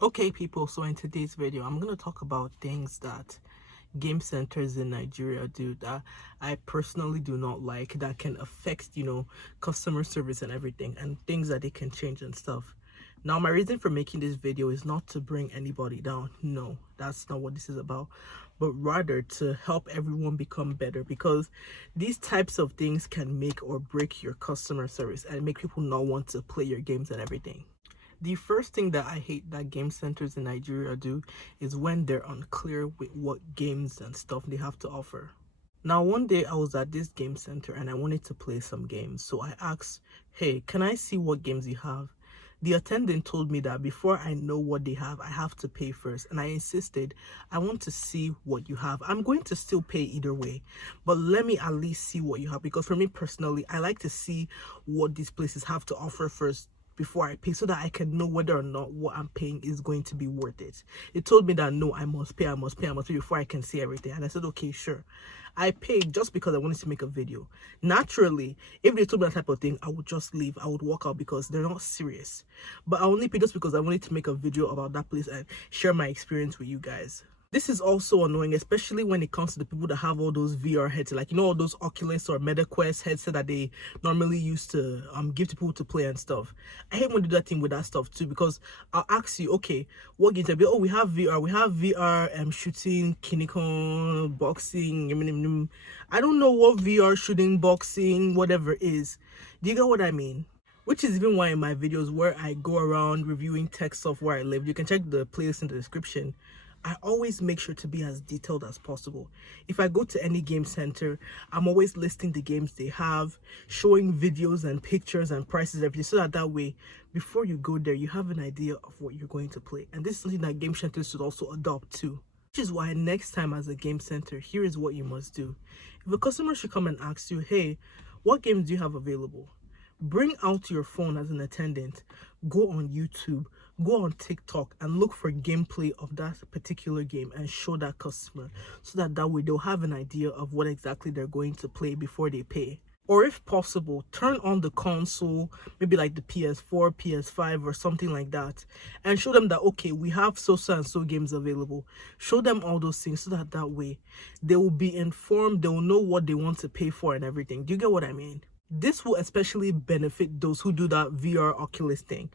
Okay, people, so in today's video, I'm going to talk about things that game centers in Nigeria do that I personally do not like, that can affect, customer service and everything, and things that they can change and stuff. Now, my reason for making this video is not to bring anybody down. No, that's not what this is about, but rather to help everyone become better, because these types of things can make or break your customer service and make people not want to play your games and everything. The first thing that I hate that game centers in Nigeria do is when they're unclear with what games and stuff they have to offer. Now, one day I was at this game center and I wanted to play some games. So I asked, hey, can I see what games you have? The attendant told me that before I know what they have, I have to pay first. And I insisted, I want to see what you have. I'm going to still pay either way, but let me at least see what you have. Because for me personally, I like to see what these places have to offer first before I pay, so that I can know whether or not what I'm paying is going to be worth it. It told me that no, I must pay before I can see everything. And I said, okay, sure. I paid just because I wanted to make a video. Naturally, if they told me that type of thing, I would just leave. I would walk out because they're not serious. But I only paid just because I wanted to make a video about that place and share my experience with you guys. This is also annoying, especially when it comes to the people that have all those VR headsets, like, all those Oculus or MetaQuest headset that they normally use to give to people to play and stuff. I hate when they do that thing with that stuff too, because I'll ask you, okay, what games have you? Oh, we have VR, shooting, kinikon, boxing. I don't know what VR, shooting, boxing, whatever is. Do you get what I mean? Which is even why in my videos where I go around reviewing tech stuff where I live, you can check the playlist in the description, I always make sure to be as detailed as possible. If I go to any game center, I'm always listing the games they have, showing videos and pictures and prices, everything, so that way, before you go there, you have an idea of what you're going to play. And this is something that game centers should also adopt too. Which is why next time as a game center, here is what you must do. If a customer should come and ask you, hey, what games do you have available? Bring out your phone as an attendant, go on YouTube, go on TikTok and look for gameplay of that particular game and show that customer, so that way they'll have an idea of what exactly they're going to play before they pay. Or if possible, turn on the console, maybe like the PS4, PS5 or something like that, and show them that, okay, we have so and so games available. Show them all those things so that way they will be informed, they will know what they want to pay for and everything. Do you get what I mean? This will especially benefit those who do that VR Oculus thing,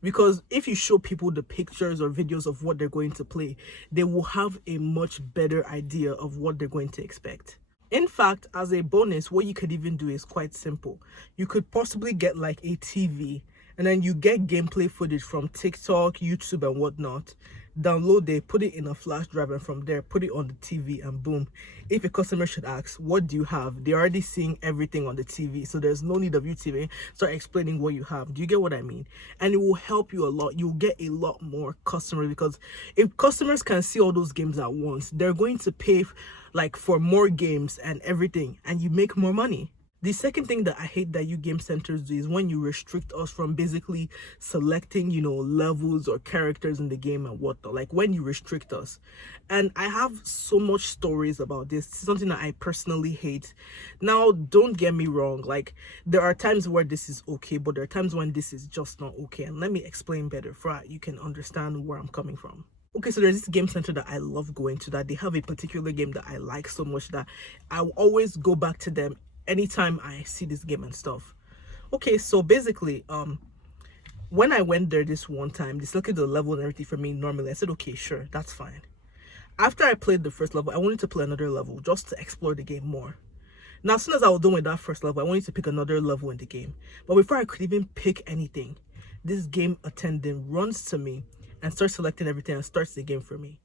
because if you show people the pictures or videos of what they're going to play, they will have a much better idea of what they're going to expect. In fact, as a bonus, what you could even do is quite simple. You could possibly get like a TV, and then you get gameplay footage from TikTok, YouTube and whatnot, download it, put it in a flash drive, and from there put it on the TV, and boom. If a customer should ask, what do you have? They're already seeing everything on the TV, so there's no need of you to start explaining what you have. Do you get what I mean? And it will help you a lot. You'll get a lot more customers, because if customers can see all those games at once, they're going to pay like for more games and everything, and you make more money. The second thing that I hate that you game centers do is when you restrict us from basically selecting, levels or characters in the game and whatnot. Like when you restrict us. And I have so much stories about this. It's something that I personally hate. Now, don't get me wrong. Like, there are times where this is okay, but there are times when this is just not okay. And let me explain better so you can understand where I'm coming from. Okay, so there's this game center that I love going to, that they have a particular game that I like so much that I will always go back to them anytime I see this game and stuff. Okay, so basically, when I went there this one time, they selected the level and everything for me normally. I said, okay, sure, that's fine. After I played the first level, I wanted to play another level just to explore the game more. Now, as soon as I was done with that first level, I wanted to pick another level in the game. But before I could even pick anything, this game attendant runs to me and starts selecting everything and starts the game for me.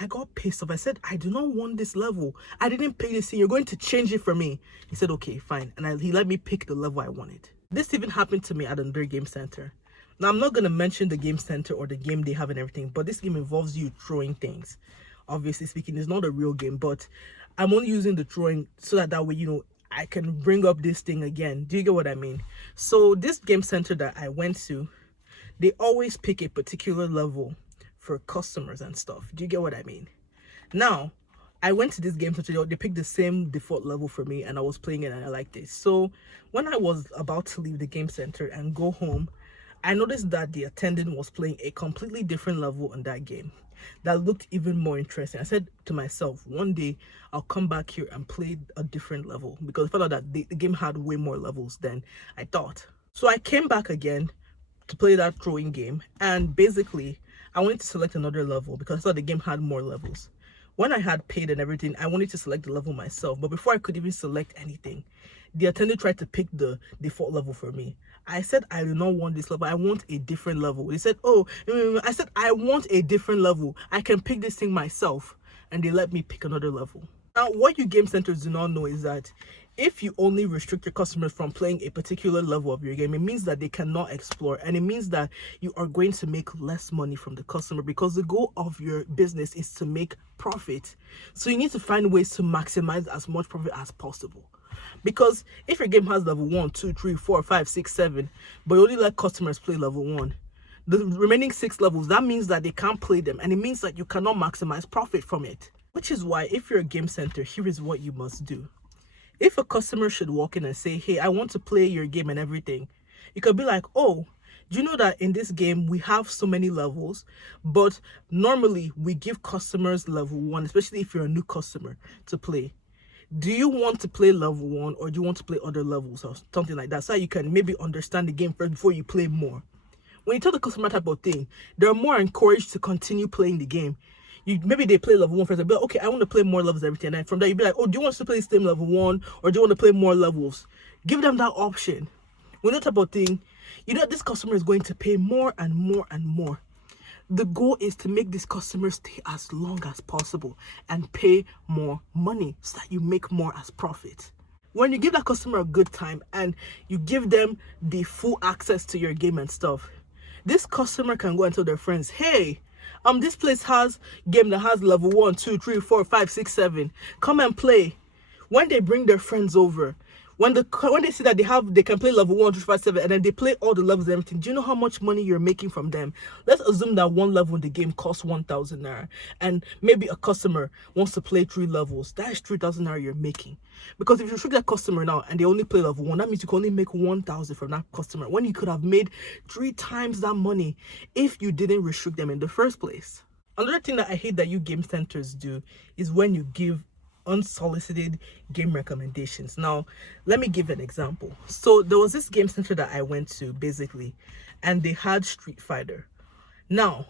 I got pissed off. I said, I do not want this level. I didn't pay this thing. You're going to change it for me. He said, okay, fine. And he let me pick the level I wanted. This even happened to me at another game center. Now, I'm not going to mention the game center or the game they have and everything, but this game involves you throwing things. Obviously speaking, it's not a real game, but I'm only using the throwing so that way, I can bring up this thing again. Do you get what I mean? So this game center that I went to, they always pick a particular level for customers and stuff. Do you get what I mean? Now, I went to this game center, they picked the same default level for me, and I was playing it and I liked it. So when I was about to leave the game center and go home, I noticed that the attendant was playing a completely different level on that game that looked even more interesting. I said to myself, one day I'll come back here and play a different level, because I found out that the game had way more levels than I thought. So I came back again to play that throwing game, and basically I wanted to select another level because I thought the game had more levels. When I had paid and everything, I wanted to select the level myself, but before I could even select anything, the attendant tried to pick the default level for me. I said I do not want this level, I want a different level. They said, oh, I said I want a different level, I can pick this thing myself, and they let me pick another level. Now, what you game centers do not know is that if you only restrict your customers from playing a particular level of your game, it means that they cannot explore, and it means that you are going to make less money from the customer, because the goal of your business is to make profit. So you need to find ways to maximize as much profit as possible. Because if your game has level 1, 2, 3, 4, 5, 6, 7, but you only let customers play level 1, the remaining 6 levels, that means that they can't play them, and it means that you cannot maximize profit from it. Which is why, if you're a game center, here is what you must do. If a customer should walk in and say, hey, I want to play your game and everything, you could be like, oh, do you know that in this game we have so many levels, but normally we give customers level 1, especially if you're a new customer, to play. Do you want to play level 1, or do you want to play other levels or something like that, so you can maybe understand the game first before you play more? When you tell the customer type of thing, they're more encouraged to continue playing the game. Maybe they play level 1 first, they'll be like, okay, I want to play more levels, everything, and then from there you'll be like, oh, do you want to play the same level 1, or do you want to play more levels? Give them that option. When that type of thing, you know this customer is going to pay more and more and more. The goal is to make this customer stay as long as possible and pay more money so that you make more as profit. When you give that customer a good time and you give them the full access to your game and stuff, this customer can go and tell their friends, hey, this place has game that has level 1, 2, 3, 4, 5, 6, 7. Come and play. When they bring their friends over, when they see that they can play level 1, 2, 5, 7, and then they play all the levels and everything, do you know how much money you're making from them? Let's assume that one level in the game costs 1,000 naira, and maybe a customer wants to play 3 levels. That is 3,000 naira you're making. Because if you restrict that customer now and they only play level 1, that means you can only make 1,000 from that customer, when you could have made 3 times that money if you didn't restrict them in the first place. Another thing that I hate that you game centers do is when you give unsolicited game recommendations. Now, let me give an example. So there was this game center that I went to, basically, and they had Street Fighter. Now,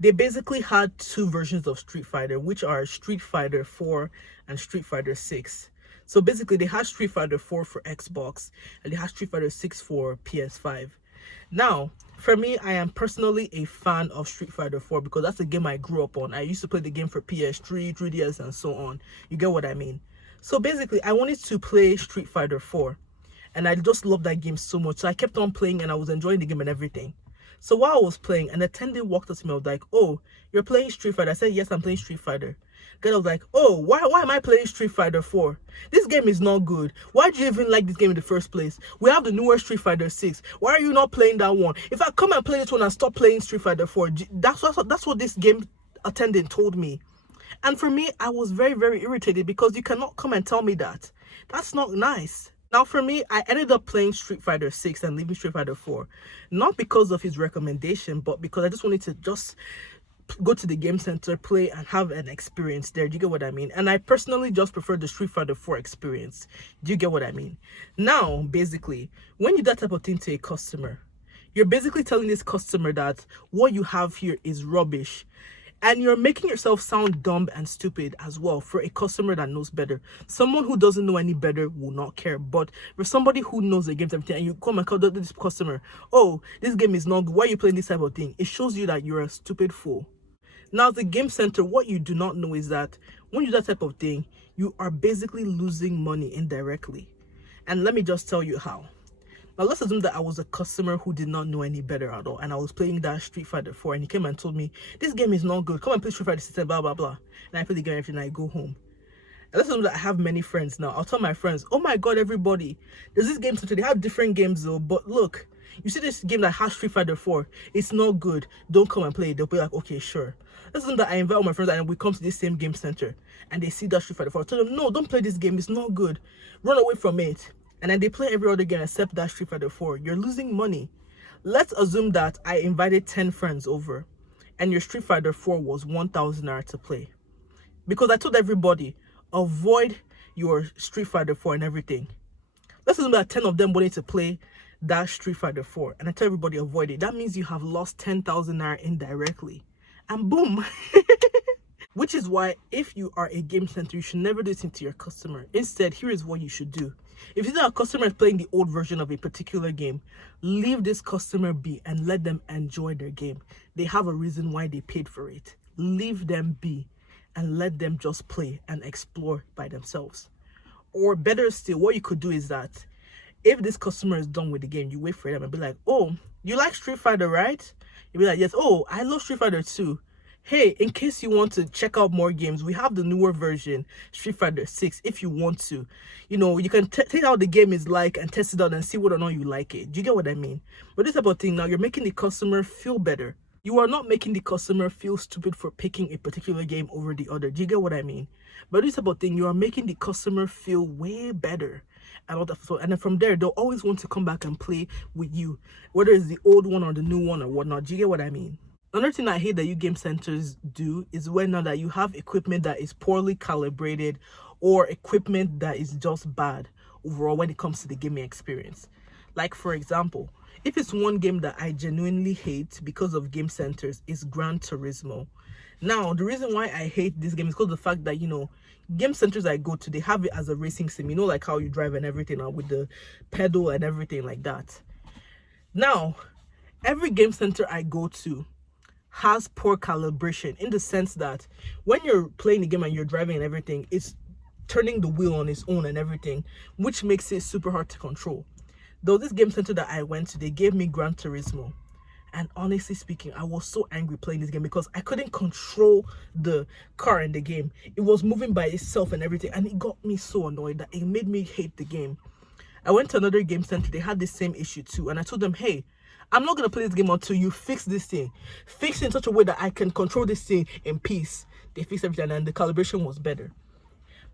they basically had 2 versions of Street Fighter, which are Street Fighter 4 and Street Fighter 6. So basically, they had Street Fighter 4 for Xbox, and they had Street Fighter 6 for PS5. Now, for me, I am personally a fan of Street Fighter 4 because that's the game I grew up on. I used to play the game for PS3, 3DS, and so on. You get what I mean? So basically, I wanted to play Street Fighter 4, and I just loved that game so much. So I kept on playing, and I was enjoying the game and everything. So while I was playing, an attendant walked up to me. I was like, oh, you're playing Street Fighter? I said, yes, I'm playing Street Fighter. Then I was like, oh, why am I playing Street Fighter 4? This game is not good. Why do you even like this game in the first place? We have the newer Street Fighter 6. Why are you not playing that one? If I come and play this one and stop playing Street Fighter 4, that's what this game attendant told me. And for me, I was very, very irritated because you cannot come and tell me that. That's not nice. Now, for me, I ended up playing Street Fighter 6 and leaving Street Fighter 4. Not because of his recommendation, but because I just wanted to just go to the game center, play, and have an experience there. Do you get what I mean? And I personally just prefer the Street Fighter 4 experience. Do you get what I mean? Now, basically, when you do that type of thing to a customer, you're basically telling this customer that what you have here is rubbish. And you're making yourself sound dumb and stupid as well for a customer that knows better. Someone who doesn't know any better will not care. But for somebody who knows the games and everything, and you come and tell this customer, oh, this game is not good, why are you playing this type of thing? It shows you that you're a stupid fool. Now, the game center, what you do not know is that when you do that type of thing, you are basically losing money indirectly. And let me just tell you how. Now, let's assume that I was a customer who did not know any better at all, and I was playing that Street Fighter 4, and he came and told me, this game is not good, come and play Street Fighter 6, blah, blah, blah. And I play the game and everything, and I go home. And let's assume that I have many friends now. I'll tell my friends, oh my God, everybody, there's this game center, they have different games though, but look, you see this game that has Street Fighter 4, it's not good, don't come and play it. They'll be like, okay, sure. Let's assume that I invite all my friends and we come to this same game center, and they see that Street Fighter 4. I tell them, no, don't play this game, it's not good, run away from it. And then they play every other game except that Street Fighter 4. You're losing money. Let's assume that I invited 10 friends over and your Street Fighter 4 was 1,000 naira to play. Because I told everybody, avoid your Street Fighter 4 and everything. Let's assume that 10 of them wanted to play that Street Fighter 4 and I tell everybody avoid it. That means you have lost 10,000 naira indirectly. And boom. Which is why if you are a game center, you should never do this to your customer. Instead, here is what you should do. If you see that a customer is playing the old version of a particular game, leave this customer be and let them enjoy their game. They have a reason why they paid for it. Leave them be and let them just play and explore by themselves. Or better still, what you could do is that if this customer is done with the game, you wait for them and be like, oh, you like Street Fighter, right? You'll be like, yes. Oh, I love Street Fighter too. Hey, in case you want to check out more games, we have the newer version, Street Fighter 6, if you want to. You know, you can take out the game is like and test it out and see whether or not you like it. Do you get what I mean? But this type of thing now, you're making the customer feel better. You are not making the customer feel stupid for picking a particular game over the other. Do you get what I mean? But this type of thing, you are making the customer feel way better. And all that. And then from there, they'll always want to come back and play with you, whether it's the old one or the new one or whatnot. Do you get what I mean? Another thing I hate that you game centers do is when now that you have equipment that is poorly calibrated or equipment that is just bad overall when it comes to the gaming experience. Like, for example, if it's one game that I genuinely hate because of game centers is Gran Turismo. Now, the reason why I hate this game is because of the fact that, you know, game centers I go to, they have it as a racing sim. You know, like how you drive and everything with the pedal and everything like that. Now, every game center I go to has poor calibration in the sense that when you're playing the game and you're driving and everything, it's turning the wheel on its own and everything, which makes it super hard to control. Though this game center that I went to, they gave me Gran Turismo. And honestly speaking, I was so angry playing this game because I couldn't control the car in the game. It was moving by itself and everything. And it got me so annoyed that it made me hate the game. I went to another game center. They had the same issue too. And I told them, hey, I'm not going to play this game until you fix this thing. Fix it in such a way that I can control this thing in peace. They fixed everything and the calibration was better.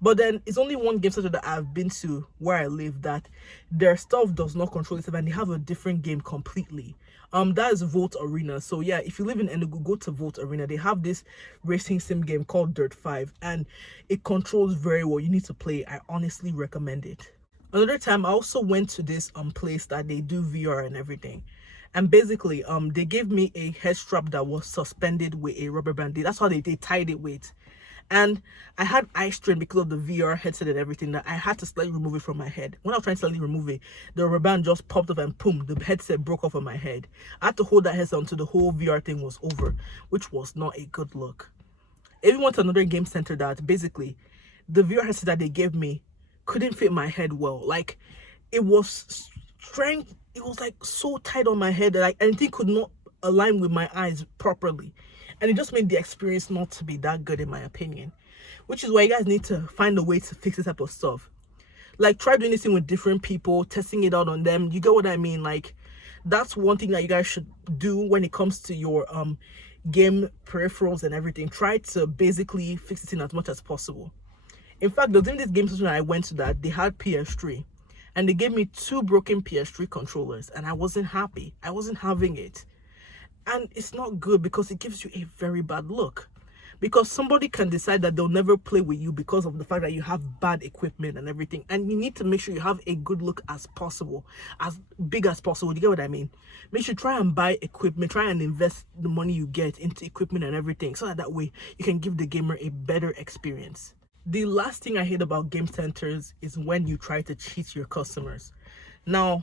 But then it's only one game center that I've been to where I live that their stuff does not control itself and they have a different game completely. That is Volt Arena. So yeah, if you live in Enugu, go to Volt Arena. They have this racing sim game called Dirt 5 and it controls very well. You need to play. I honestly recommend it. Another time I also went to this place that they do VR and everything. And basically, they gave me a head strap that was suspended with a rubber band. That's how they tied it with. And I had eye strain because of the VR headset and everything that I had to slightly remove it from my head. When I was trying to slightly remove it, the rubber band just popped off and boom, the headset broke off of my head. I had to hold that headset until the whole VR thing was over, which was not a good look. If you went to another game center that basically the VR headset that they gave me couldn't fit my head well. Like, it was strength. It was like so tight on my head that like anything could not align with my eyes properly. And it just made the experience not to be that good in my opinion. Which is why you guys need to find a way to fix this type of stuff. Like, try doing this thing with different people, testing it out on them. You get what I mean? Like, that's one thing that you guys should do when it comes to your game peripherals and everything. Try to basically fix it in as much as possible. In fact, the this game session I went to that they had PS3. And they gave me 2 broken PS3 controllers and I wasn't happy. I wasn't having it. And it's not good because it gives you a very bad look. Because somebody can decide that they'll never play with you because of the fact that you have bad equipment and everything. And you need to make sure you have a good look as possible, as big as possible. You get what I mean? Make sure you try and buy equipment, try and invest the money you get into equipment and everything so that way you can give the gamer a better experience. The last thing I hate about game centers is when you try to cheat your customers. Now,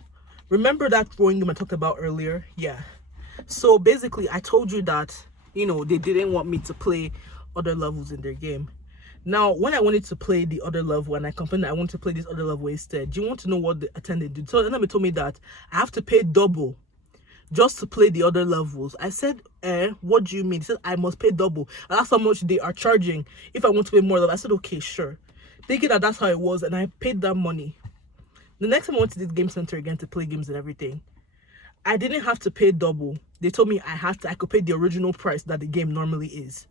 remember that throwing game I talked about earlier? Yeah. So basically, I told you that, you know, they didn't want me to play other levels in their game. Now, when I wanted to play the other level and I complained I want to play this other level instead, do you want to know what the attendant did? So then they told me that I have to pay double just to play the other levels. I said, what do you mean? He said, I must pay double. And that's how much they are charging if I want to pay more. I said, okay, sure. Thinking that that's how it was, and I paid that money. The next time I went to this game center again to play games and everything, I didn't have to pay double. They told me I could pay the original price that the game normally is.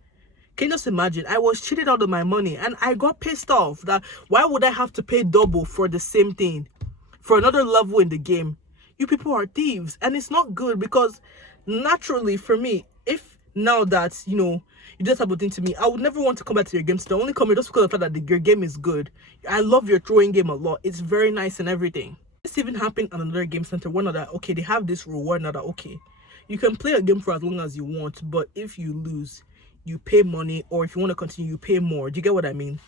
Can you just imagine? I was cheated out of my money and I got pissed off that why would I have to pay double for the same thing? For another level in the game, You people are thieves. And it's not good, because naturally for me, if now that you just happened to me, I would never want to come back to your game store. I only come here just because of the fact that your game is good. I love your throwing game a lot. It's very nice and everything. This even happened at another game center. One of that, okay, they have this reward now that, okay, you can play a game for as long as you want, but if you lose, you pay money, or if you want to continue, you pay more. Do you get what I mean?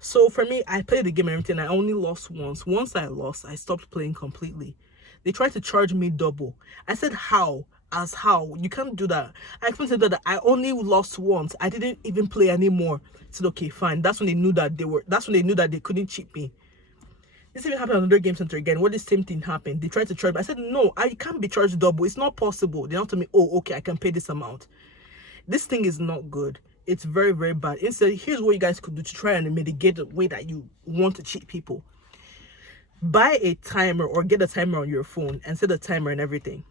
So for me, I played the game and everything. I only lost once. Once I lost, I stopped playing completely. They tried to charge me double. I said, how? As how? You can't do that. I explained to them that I only lost once. I didn't even play anymore. I said, okay, fine. That's when they knew that they couldn't cheat me. This even happened at another game center again, where the same thing happened. They tried to charge me. I said, no, I can't be charged double. It's not possible. They now told me, oh, okay, I can pay this amount. This thing is not good. It's very, very bad. Instead, here's what you guys could do to try and mitigate the way that you want to cheat people. Buy a timer, or get a timer on your phone and set a timer and everything.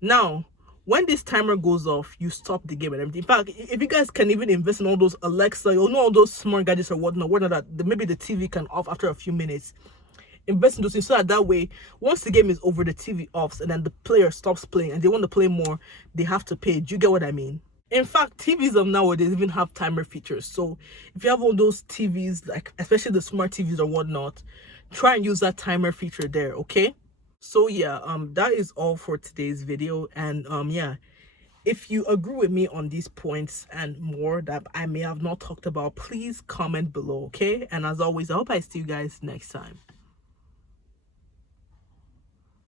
Now, when this timer goes off, you stop the game and everything. In fact, if you guys can even invest in all those Alexa, all those smart gadgets or whatnot, that maybe the TV can off after a few minutes. Invest in those things so that way, once the game is over, the TV offs, and then the player stops playing and they want to play more, they have to pay. Do you get what I mean? In fact, TVs of nowadays even have timer features. So if you have all those TVs, like especially the smart TVs or whatnot, try and use that timer feature there, okay? So yeah, that is all for today's video. And yeah, if you agree with me on these points and more that I may have not talked about, please comment below, okay? And as always, I hope I see you guys next time.